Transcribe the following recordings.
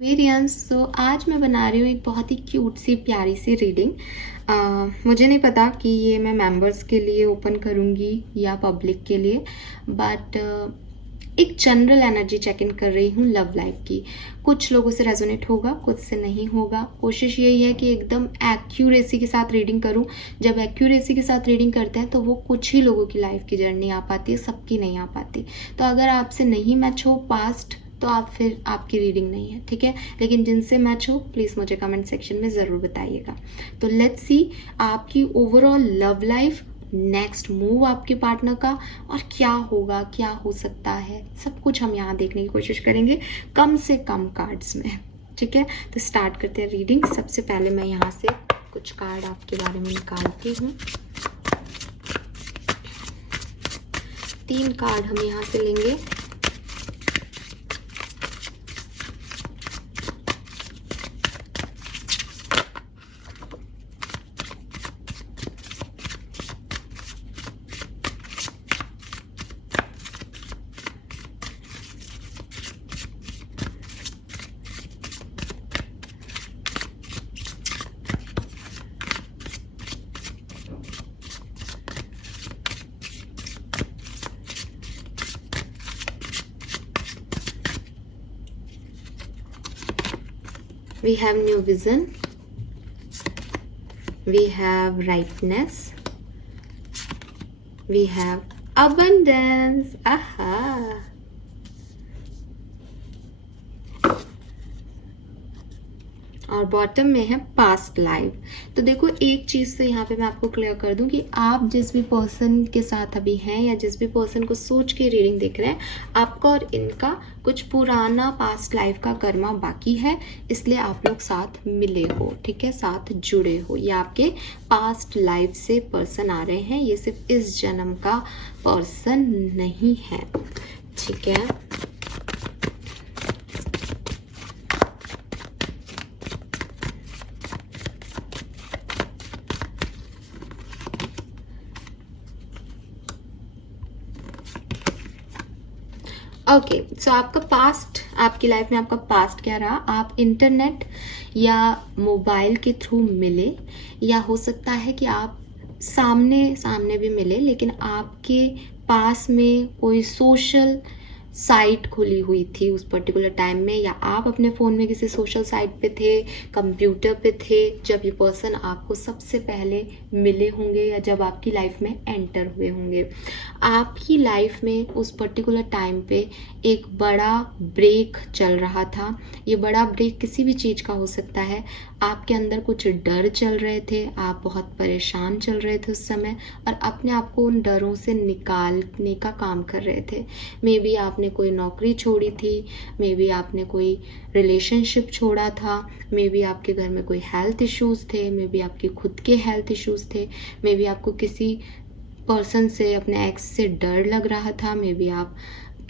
Variance. तो आज मैं बना रही हूँ एक बहुत ही क्यूट सी प्यारी सी रीडिंग। मुझे नहीं पता कि ये मैं मेंबर्स के लिए ओपन करूँगी या पब्लिक के लिए, बट एक जनरल एनर्जी चेक इन कर रही हूँ लव लाइफ की। कुछ लोगों से रेजोनेट होगा, कुछ से नहीं होगा। कोशिश यही है कि एकदम एक्यूरेसी के साथ रीडिंग करूँ। जब एक्यूरेसी के साथ रीडिंग करते हैं तो वो कुछ ही लोगों की लाइफ की जर्नी आ पाती है, सबकी नहीं आ पाती। तो अगर आपसे नहीं मैच हो पास्ट तो आप फिर आपकी रीडिंग नहीं है, ठीक है। लेकिन जिनसे मैच हो प्लीज़ मुझे कमेंट सेक्शन में ज़रूर बताइएगा। तो लेट्स सी आपकी overall love life, next move आपके पार्टनर का, और क्या होगा, क्या हो सकता है, सब कुछ हम यहाँ देखने की कोशिश करेंगे कम से कम कार्ड्स में, ठीक है। तो स्टार्ट करते हैं रीडिंग। सबसे पहले मैं यहाँ से कुछ कार्ड आपके बारे में निकालती हूँ। 3 कार्ड हम यहाँ से लेंगे। We have new vision, we have rightness, we have abundance. Aha. और बॉटम में है पास्ट लाइफ। तो देखो, एक चीज़ तो यहाँ पे मैं आपको क्लियर कर दूं कि आप जिस भी पर्सन के साथ अभी हैं या जिस भी पर्सन को सोच के रीडिंग देख रहे हैं, आपका और इनका कुछ पुराना पास्ट लाइफ का कर्मा बाकी है, इसलिए आप लोग साथ मिले हो, ठीक है, साथ जुड़े हो। ये आपके पास्ट लाइफ से पर्सन आ रहे हैं, ये सिर्फ इस जन्म का पर्सन नहीं है, ठीक है। ओके, सो आपका पास्ट, आपकी लाइफ में आपका पास्ट क्या रहा? आप इंटरनेट या मोबाइल के थ्रू मिले, या हो सकता है कि आप सामने सामने भी मिले, लेकिन आपके पास में कोई सोशल साइट खुली हुई थी उस पर्टिकुलर टाइम में, या आप अपने फ़ोन में किसी सोशल साइट पे थे, कंप्यूटर पे थे, जब ये पर्सन आपको सबसे पहले मिले होंगे या जब आपकी लाइफ में एंटर हुए होंगे। आपकी लाइफ में उस पर्टिकुलर टाइम पे एक बड़ा ब्रेक चल रहा था। ये बड़ा ब्रेक किसी भी चीज़ का हो सकता है। आपके अंदर कुछ डर चल रहे थे, आप बहुत परेशान चल रहे थे उस समय, और अपने आप को उन डरों से निकालने का काम कर रहे थे। मे बी आपने कोई नौकरी छोड़ी थी, मे बी आपने कोई रिलेशनशिप छोड़ा था, मे बी आपके घर में कोई हेल्थ इश्यूज़ थे, मे बी आपके खुद के हेल्थ इश्यूज़ थे, मे बी आपको किसी पर्सन से, अपने एक्स से डर लग रहा था, मे बी आप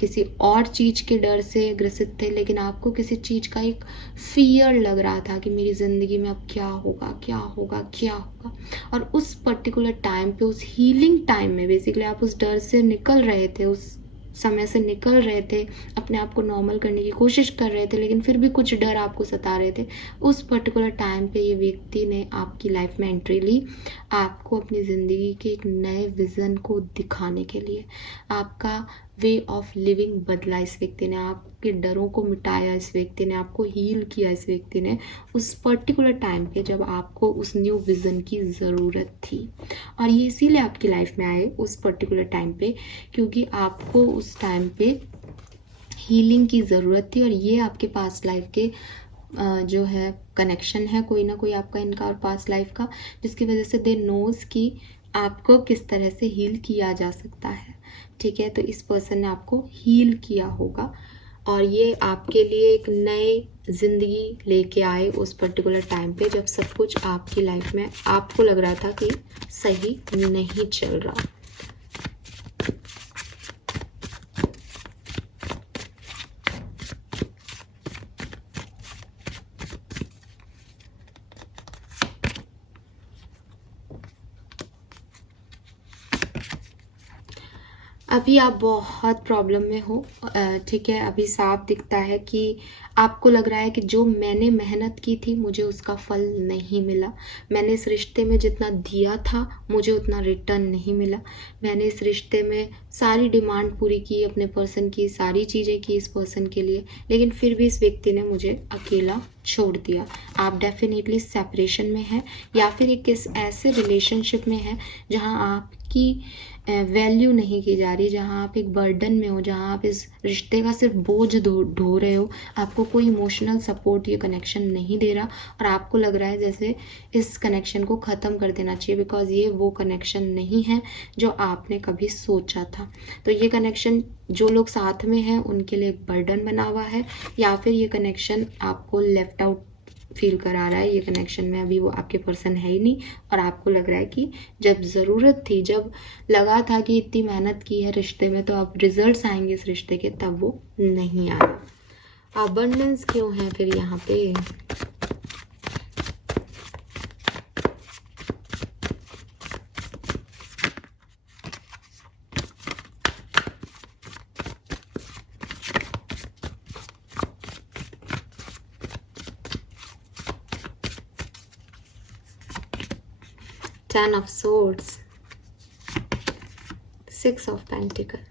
किसी और चीज़ के डर से ग्रसित थे, लेकिन आपको किसी चीज़ का एक फियर लग रहा था कि मेरी ज़िंदगी में अब क्या होगा, क्या होगा, क्या होगा। और उस पर्टिकुलर टाइम पे, उस हीलिंग टाइम में बेसिकली आप उस डर से निकल रहे थे, उस समय से निकल रहे थे, अपने आप को नॉर्मल करने की कोशिश कर रहे थे, लेकिन फिर भी कुछ डर आपको सता रहे थे। उस पर्टिकुलर टाइम पे ये व्यक्ति ने आपकी लाइफ में एंट्री ली, आपको अपनी ज़िंदगी के एक नए विज़न को दिखाने के लिए। आपका वे ऑफ लिविंग बदला इस व्यक्ति ने, आपके डरों को मिटाया इस व्यक्ति ने, आपको हील किया इस व्यक्ति ने उस पर्टिकुलर टाइम पे जब आपको उस न्यू विज़न की ज़रूरत थी। और ये इसीलिए आपकी लाइफ में आए उस पर्टिकुलर टाइम पे, क्योंकि आपको उस टाइम पे हीलिंग की ज़रूरत थी। और ये आपके पास्ट लाइफ के जो है कनेक्शन है कोई ना कोई आपका, इनका और पास्ट लाइफ का, जिसकी वजह से दे नोज़ कि आपको किस तरह से हील किया जा सकता है, ठीक है। तो इस पर्सन ने आपको हील किया होगा, और ये आपके लिए एक नए ज़िंदगी लेके आए उस पर्टिकुलर टाइम पे जब सब कुछ आपकी लाइफ में आपको लग रहा था कि सही नहीं चल रहा। अभी आप बहुत प्रॉब्लम में हो, ठीक है। अभी साफ दिखता है कि आपको लग रहा है कि जो मैंने मेहनत की थी मुझे उसका फल नहीं मिला। मैंने इस रिश्ते में जितना दिया था मुझे उतना रिटर्न नहीं मिला। मैंने इस रिश्ते में सारी डिमांड पूरी की, अपने पर्सन की सारी चीज़ें की इस पर्सन के लिए, लेकिन फिर भी इस व्यक्ति ने मुझे अकेला छोड़ दिया। आप डेफिनेटली सेपरेशन में हैं या फिर एक किस ऐसे रिलेशनशिप में हैं जहां आपकी वैल्यू नहीं की जा रही, जहाँ आप एक बर्डन में हो, जहाँ आप इस रिश्ते का सिर्फ बोझ ढो रहे हो। आपको कोई इमोशनल सपोर्ट ये कनेक्शन नहीं दे रहा और आपको लग रहा है जैसे इस कनेक्शन को ख़त्म कर देना चाहिए, बिकॉज ये वो कनेक्शन नहीं है जो आपने कभी सोचा था। तो ये कनेक्शन जो लोग साथ में हैं उनके लिए एक बर्डन बना हुआ है, या फिर ये कनेक्शन आपको लेफ्ट आउट फील करा रहा है। ये कनेक्शन में अभी वो आपके पर्सन है ही नहीं और आपको लग रहा है कि जब ज़रूरत थी, जब लगा था कि इतनी मेहनत की है रिश्ते में तो अब रिजल्ट्स आएंगे इस रिश्ते के, तब वो नहीं आया। अबंडेंस क्यों है फिर यहाँ पे? Ten of Swords, Six of Pentacles,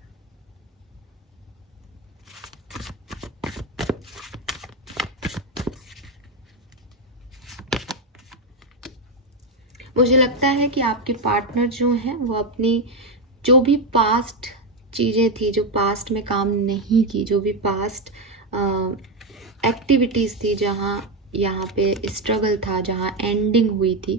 मुझे लगता है कि आपके पार्टनर जो हैं वो अपनी जो भी पास्ट चीज़ें थी, जो पास्ट में काम नहीं की, जो भी पास्ट एक्टिविटीज़ थी, जहाँ यहाँ पे स्ट्रगल था, जहाँ एंडिंग हुई थी,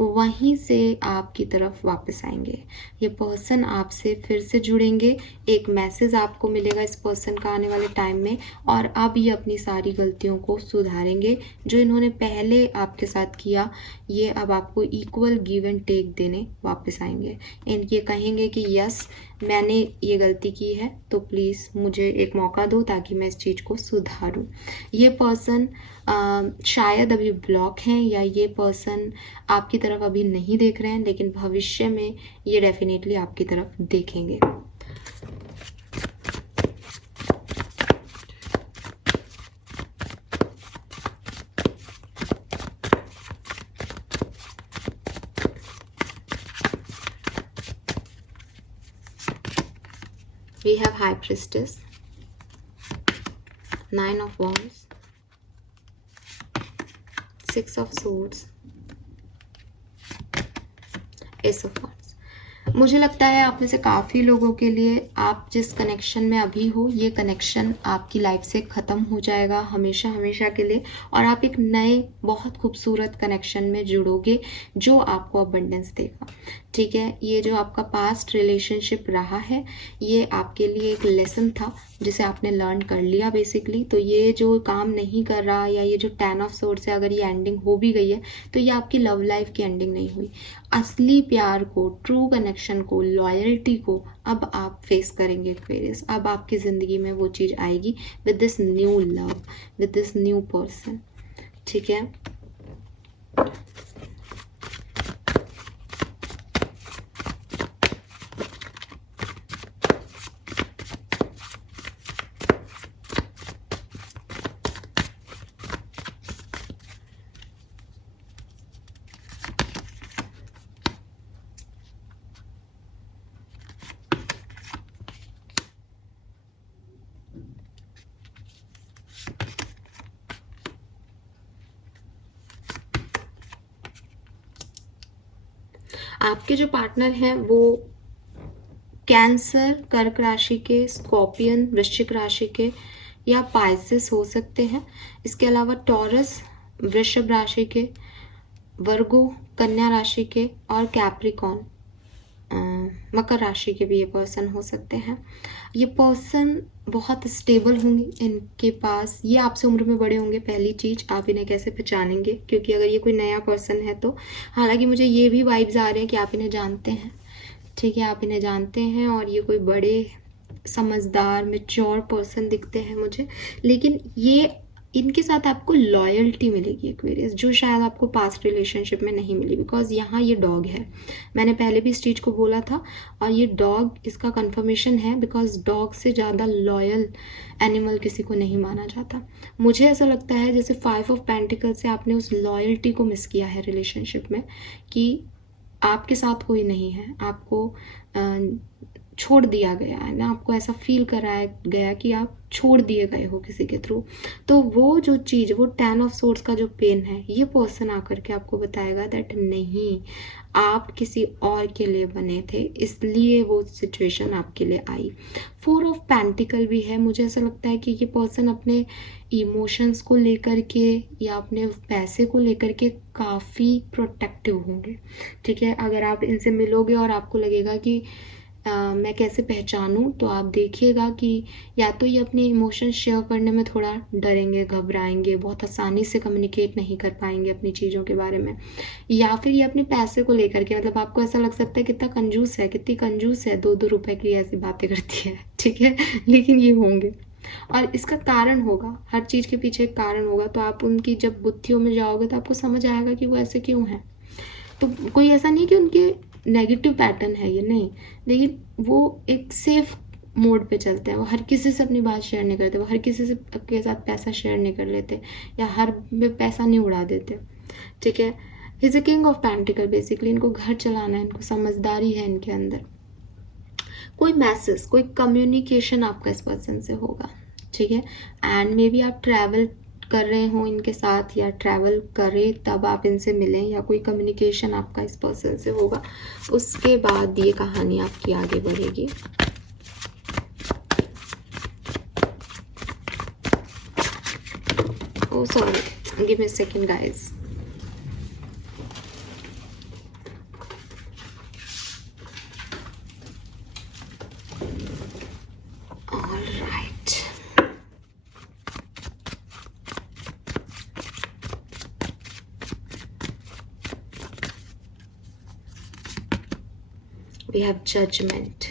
वहीं से आपकी तरफ वापस आएंगे। ये पर्सन आपसे फिर से जुड़ेंगे, एक मैसेज आपको मिलेगा इस पर्सन का आने वाले टाइम में, और अब ये अपनी सारी गलतियों को सुधारेंगे। जो इन्होंने पहले आपके साथ किया, ये अब आपको इक्वल गिव एंड टेक देने वापस आएंगे। एंड ये कहेंगे कि यस, मैंने ये गलती की है तो प्लीज़ मुझे एक मौका दो ताकि मैं इस चीज़ को सुधारूं। ये पर्सन शायद अभी ब्लॉक हैं, या ये पर्सन आपकी तरफ अभी नहीं देख रहे हैं, लेकिन भविष्य में ये डेफिनेटली आपकी तरफ देखेंगे। We have High Priestess, Nine of Wands, Six of Swords, Ace of Wands। मुझे लगता है आप में से काफ़ी लोगों के लिए आप जिस कनेक्शन में अभी हो, ये कनेक्शन आपकी लाइफ से ख़त्म हो जाएगा हमेशा हमेशा के लिए, और आप एक नए बहुत खूबसूरत कनेक्शन में जुड़ोगे जो आपको अबंडेंस देगा। ठीक है, ये जो आपका पास्ट रिलेशनशिप रहा है, ये आपके लिए एक लेसन था जिसे आपने लर्न कर लिया बेसिकली। तो ये जो काम नहीं कर रहा, या ये जो 10 ऑफ सोर्ड से अगर ये एंडिंग हो भी गई है, तो ये आपकी लव लाइफ की एंडिंग नहीं हुई। असली प्यार को, ट्रू कनेक्शन को, लॉयल्टी को अब आप फेस करेंगे एक्वेरियस। अब आपकी ज़िंदगी में वो चीज़ आएगी with this new love, with this new person. ठीक है, आपके जो पार्टनर हैं वो कैंसर, कर्क राशि के, स्कॉर्पियन, वृश्चिक राशि के, या पाइसेस हो सकते हैं। इसके अलावा टॉरस, वृषभ राशि के, वर्गो, कन्या राशि के, और कैप्रिकॉन, मकर राशि के भी ये पर्सन हो सकते हैं। ये पर्सन बहुत स्टेबल होंगे, इनके पास, ये आपसे उम्र में बड़े होंगे। पहली चीज़, आप इन्हें कैसे पहचानेंगे, क्योंकि अगर ये कोई नया पर्सन है तो, हालांकि मुझे ये भी वाइब्स आ रहे हैं कि आप इन्हें जानते हैं। ठीक है, आप इन्हें जानते हैं और ये कोई बड़े समझदार मैच्योर पर्सन दिखते हैं मुझे, लेकिन ये इनके साथ आपको लॉयल्टी मिलेगी एक्वेरियस, जो शायद आपको पास्ट रिलेशनशिप में नहीं मिली, बिकॉज यहाँ ये डॉग है। मैंने पहले भी इस चीज़ को बोला था, और ये डॉग इसका कंफर्मेशन है, बिकॉज डॉग से ज़्यादा लॉयल एनिमल किसी को नहीं माना जाता। मुझे ऐसा लगता है जैसे 5 ऑफ पेंटिकल से आपने उस लॉयल्टी को मिस किया है रिलेशनशिप में, कि आपके साथ कोई नहीं है, आपको छोड़ दिया गया है ना, आपको ऐसा फील कराया गया कि आप छोड़ दिए गए हो किसी के थ्रू। तो वो जो चीज़, वो 10 ऑफ सोर्ड्स का जो पेन है, ये पर्सन आकर के आपको बताएगा दैट नहीं, आप किसी और के लिए बने थे, इसलिए वो सिचुएशन आपके लिए आई। 4 ऑफ पेंटिकल भी है। मुझे ऐसा लगता है कि ये पर्सन अपने इमोशंस को लेकर के या अपने पैसे को लेकर के काफ़ी प्रोटेक्टिव होंगे, ठीक है। अगर आप इनसे मिलोगे और आपको लगेगा कि मैं कैसे पहचानूं, तो आप देखिएगा कि या तो ये अपने इमोशंस शेयर करने में थोड़ा डरेंगे, घबराएंगे, बहुत आसानी से कम्युनिकेट नहीं कर पाएंगे अपनी चीज़ों के बारे में, या फिर ये अपने पैसे को लेकर के, मतलब आपको ऐसा लग सकता है कितना कंजूस है, कितनी कंजूस है, 2-2 रुपए की ऐसी बातें करती है, ठीक है। लेकिन ये होंगे, और इसका कारण होगा, हर चीज़ के पीछे एक कारण होगा। तो आप उनकी जब बुद्धियों में जाओगे तो आपको समझ आएगा कि वो ऐसे क्यों हैं। तो कोई ऐसा नहीं कि उनके नेगेटिव पैटर्न है ये, नहीं, लेकिन वो एक सेफ मोड पे चलते हैं। वो हर किसी से अपनी बात शेयर नहीं करते, वो हर किसी से के साथ पैसा शेयर नहीं कर लेते, या हर में पैसा नहीं उड़ा देते, ठीक है। Is a king of pentacle, basically इनको घर चलाना है, इनको समझदारी है इनके अंदर। कोई मैसेज, कोई कम्युनिकेशन आपका इस पर्सन से होगा, ठीक है। एंड मे बी आप ट्रैवल कर रहे हो इनके साथ, या ट्रैवल करें तब आप इनसे मिलें, या कोई कम्युनिकेशन आपका इस पर्सन से होगा। उसके बाद ये कहानी आपकी आगे बढ़ेगी। Oh sorry, give me a second guys. We have judgment.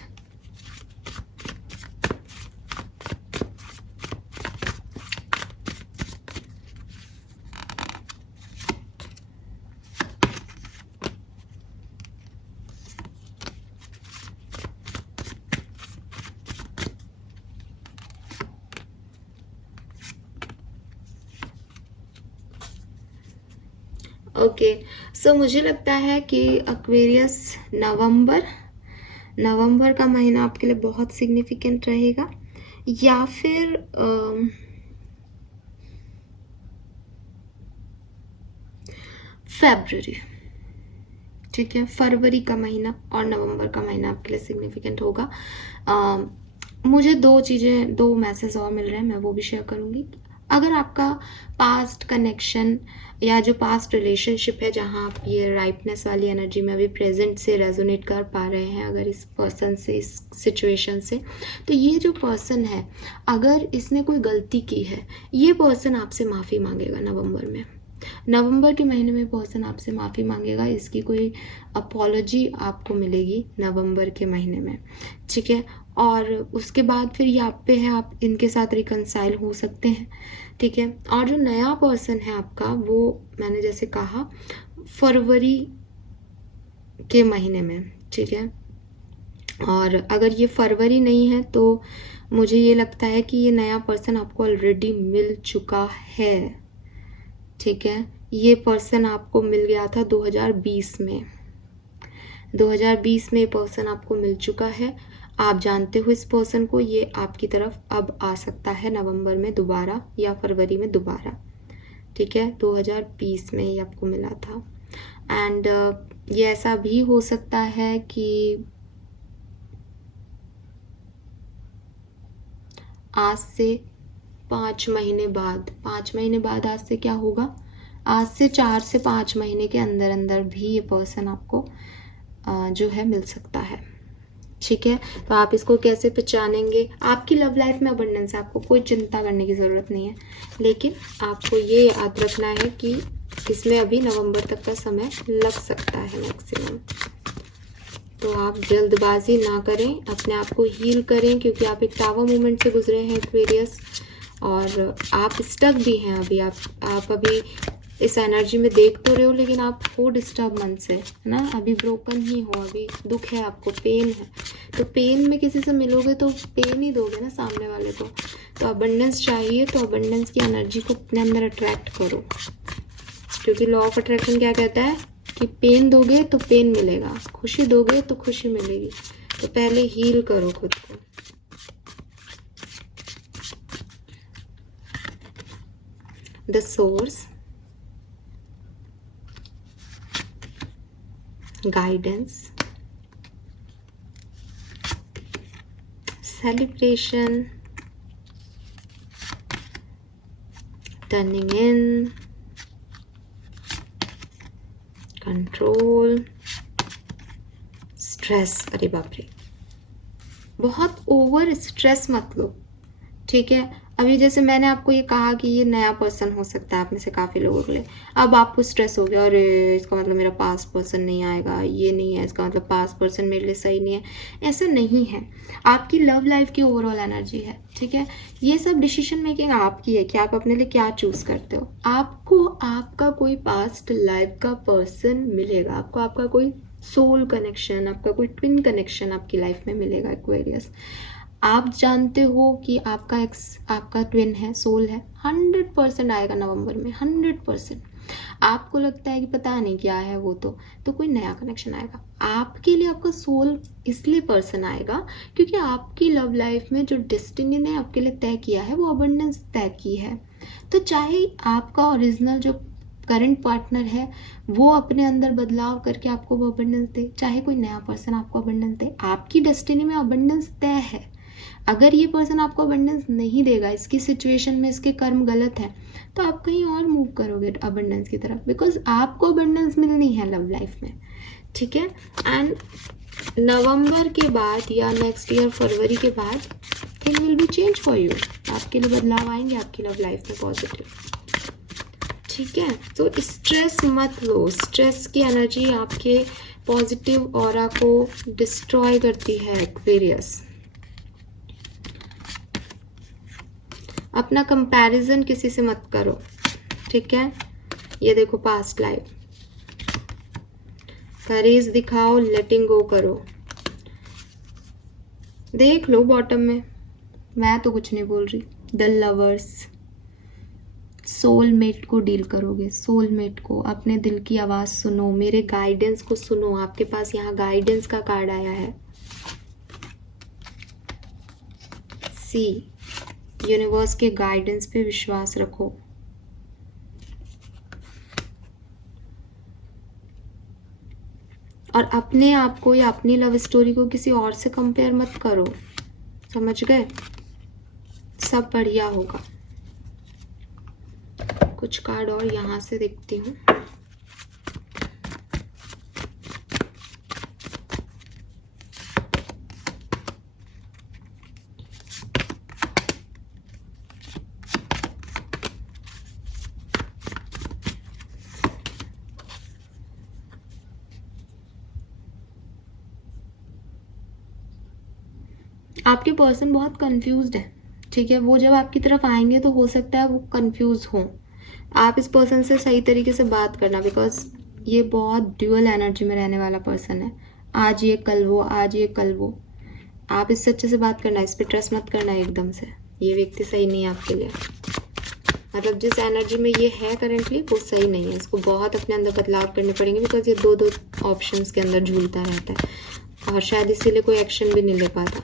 Okay, so मुझे लगता है कि एक्वेरियस नवंबर का महीना आपके लिए बहुत सिग्निफिकेंट रहेगा, या फिर फेब्रुअरी, ठीक है। फरवरी का महीना और नवंबर का महीना आपके लिए सिग्निफिकेंट होगा। मुझे दो मैसेज और मिल रहे हैं, मैं वो भी शेयर करूँगी। अगर आपका पास्ट कनेक्शन या जो पास्ट रिलेशनशिप है, जहाँ आप ये राइटनेस वाली एनर्जी में अभी प्रेजेंट से रेजोनेट कर पा रहे हैं, अगर इस पर्सन से, इस सिचुएशन से, तो ये जो पर्सन है, अगर इसने कोई गलती की है, ये पर्सन आपसे माफ़ी मांगेगा नवंबर के महीने में पर्सन आपसे माफ़ी मांगेगा। इसकी कोई अपॉलॉजी आपको मिलेगी नवंबर के महीने में, ठीक है। और उसके बाद फिर ये आप पे है, आप इनके साथ रिकंसाइल हो सकते हैं, ठीक है। और जो नया पर्सन है आपका, वो मैंने जैसे कहा फरवरी के महीने में, ठीक है। और अगर ये फरवरी नहीं है तो मुझे ये लगता है कि ये नया पर्सन आपको ऑलरेडी मिल चुका है, ठीक है। ये पर्सन आपको मिल गया था 2020 में, 2020 में ये पर्सन आपको मिल चुका है। आप जानते हो इस पर्सन को, ये आपकी तरफ अब आ सकता है नवंबर में दोबारा या फरवरी में दोबारा, ठीक है। 2020 में ये आपको मिला था। एंड ये ऐसा भी हो सकता है कि आज से 5 महीने बाद आज से क्या होगा, आज से 4 से 5 महीने के अंदर अंदर भी ये पर्सन आपको जो है मिल सकता है, ठीक है। तो आप इसको कैसे पहचानेंगे? आपकी लव लाइफ में अबंडेंस है, आपको कोई चिंता करने की ज़रूरत नहीं है, लेकिन आपको ये याद रखना है कि इसमें अभी नवंबर तक का समय लग सकता है मैक्सिमम। तो आप जल्दबाजी ना करें, अपने आप को हील करें, क्योंकि आप एक टावर मूवमेंट से गुजरे हैं एक्वेरियस, और आप स्टक भी हैं अभी। आप अभी इस एनर्जी में देख तो रहे हो, लेकिन आप हो डिस्टर्ब मन से, है ना। अभी ब्रोकन ही हो, अभी दुख है आपको, पेन है। तो पेन में किसी से मिलोगे तो पेन ही दोगे ना सामने वाले को। तो अबंडेंस चाहिए, तो अबंडेंस की एनर्जी को अपने अंदर अट्रैक्ट करो, क्योंकि लॉ ऑफ अट्रैक्शन क्या कहता है कि पेन दोगे तो पेन मिलेगा, खुशी दोगे तो खुशी मिलेगी। तो पहले हील करो खुद को। The source, guidance, celebration, turning in, control, stress। अरे बाप रे, बहुत ओवर स्ट्रेस मत लो, ठीक है। अभी जैसे मैंने आपको ये कहा कि ये नया पर्सन हो सकता है आप में से काफ़ी लोगों के लिए। अब आपको स्ट्रेस हो गया, अरे इसका मतलब मेरा पास्ट पर्सन नहीं आएगा, ये नहीं है, इसका मतलब पास्ट पर्सन मेरे लिए सही नहीं है। ऐसा नहीं है, आपकी लव लाइफ की ओवरऑल एनर्जी है, ठीक है। ये सब डिसीजन मेकिंग आपकी है कि आप अपने लिए क्या चूज़ करते हो। आपको आपका कोई पास्ट लाइफ का पर्सन मिलेगा, आपको आपका कोई सोल कनेक्शन, आपका कोई ट्विन कनेक्शन आपकी लाइफ में मिलेगा। एक्वेरियस, आप जानते हो कि आपका एक्स आपका ट्विन है, सोल है, 100% आएगा नवंबर में, 100%। आपको लगता है कि पता नहीं क्या है वो, तो कोई नया कनेक्शन आएगा आपके लिए। आपका सोल इसलिए पर्सन आएगा क्योंकि आपकी लव लाइफ में जो डेस्टिनी ने आपके लिए तय किया है वो अबंडेंस तय की है। तो चाहे आपका ओरिजिनल जो करंट पार्टनर है वो अपने अंदर बदलाव करके आपको वो अबंडेंस दे, चाहे कोई नया पर्सन आपको अबंडेंस दे, आपकी डेस्टिनी में अबंडेंस तय है। अगर ये पर्सन आपको अबंडेंस नहीं देगा, इसकी सिचुएशन में इसके कर्म गलत है, तो आप कहीं और मूव करोगे अबंडेंस की तरफ, बिकॉज आपको अबंडेंस मिलनी है लव लाइफ में, ठीक है। एंड नवंबर के बाद या नेक्स्ट ईयर फरवरी के बाद thing will be change for you. आपके लिए बदलाव आएंगे आपकी लव लाइफ में पॉजिटिव, ठीक है। तो स्ट्रेस मत लो, स्ट्रेस की एनर्जी आपके पॉजिटिव ऑरा को डिस्ट्रॉय करती है। एक्वेरियस, अपना कंपैरिजन किसी से मत करो, ठीक है। ये देखो पास्ट लाइफ, करेज दिखाओ, लेटिंग गो करो। देख लो बॉटम में, मैं तो कुछ नहीं बोल रही। द लवर्स, सोलमेट को डील करोगे, सोलमेट को, अपने दिल की आवाज़ सुनो, मेरे गाइडेंस को सुनो। आपके पास यहाँ गाइडेंस का कार्ड आया है। सी, यूनिवर्स के गाइडेंस पे विश्वास रखो। और अपने आप को या अपनी लव स्टोरी को किसी और से कंपेयर मत करो, समझ गए। सब बढ़िया होगा। कुछ कार्ड और यहाँ से देखती हूँ। आपके पर्सन बहुत कंफ्यूज्ड है, ठीक है। वो जब आपकी तरफ आएंगे तो हो सकता है वो कंफ्यूज हो। आप इस पर्सन से सही तरीके से बात करना, बिकॉज ये बहुत ड्यूअल एनर्जी में रहने वाला पर्सन है। आज ये कल वो, आज ये कल वो। आप इससे अच्छे से बात करना, इस पर ट्रस्ट मत करना एकदम से। ये व्यक्ति सही नहीं है आपके लिए, मतलब जिस एनर्जी में ये है करेंटली वो सही नहीं है। इसको बहुत अपने अंदर बदलाव करने पड़ेंगे, बिकॉज ये दो ऑप्शंस के अंदर झूलता रहता है और शायद इसीलिए कोई एक्शन भी नहीं ले पाता।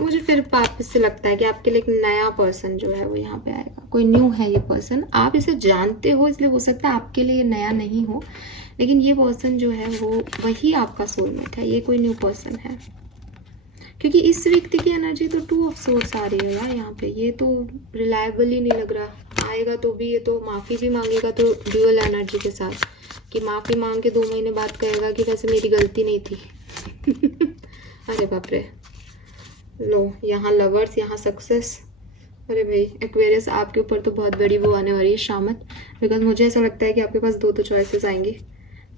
मुझे फिर वापस से लगता है कि आपके लिए एक नया पर्सन जो है वो यहाँ पे आएगा। कोई न्यू है ये पर्सन, आप इसे जानते हो इसलिए हो सकता है आपके लिए नया नहीं हो, लेकिन ये पर्सन जो है वो वही आपका सोलमेट है। ये कोई न्यू पर्सन है, क्योंकि इस व्यक्ति की एनर्जी तो 2 ऑफ सोर्स आ रही है यार यहाँ पे। ये तो रिलायबल ही नहीं लग रहा। आएगा तो भी ये तो माफ़ी भी मांगेगा, तो ड्यूअल एनर्जी के साथ, कि माफ़ी मांग के 2 महीने बाद कहेगा कि वैसे मेरी गलती नहीं थी। अरे बाप रे, लो यहाँ लवर्स, यहाँ सक्सेस। अरे भाई एक्वेरियस, आपके ऊपर तो बहुत बड़ी वो आने वाली है शामत, बिकॉज मुझे ऐसा लगता है कि आपके पास 2 चॉइसेस आएंगी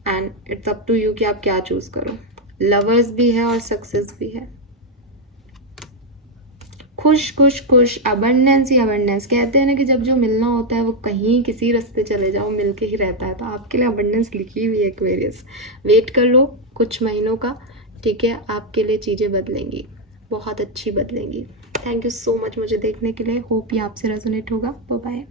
and it's up to you कि आप क्या चूज़ करो। लवर्स भी है और सक्सेस भी है। खुश खुश खुश, अबंडेंस ही अबंडेंस। कहते हैं ना कि जब जो मिलना होता है वो कहीं किसी रास्ते चले जाओ मिलके ही रहता है, तो आपके लिए अबंडेंस लिखी हुई है एक्वेरियस। वेट कर लो कुछ महीनों का, ठीक है, आपके लिए चीज़ें बदलेंगी, बहुत अच्छी बदलेंगी। थैंक यू सो मच मुझे देखने के लिए। होप ये आपसे रेजोनेट होगा। Bye bye.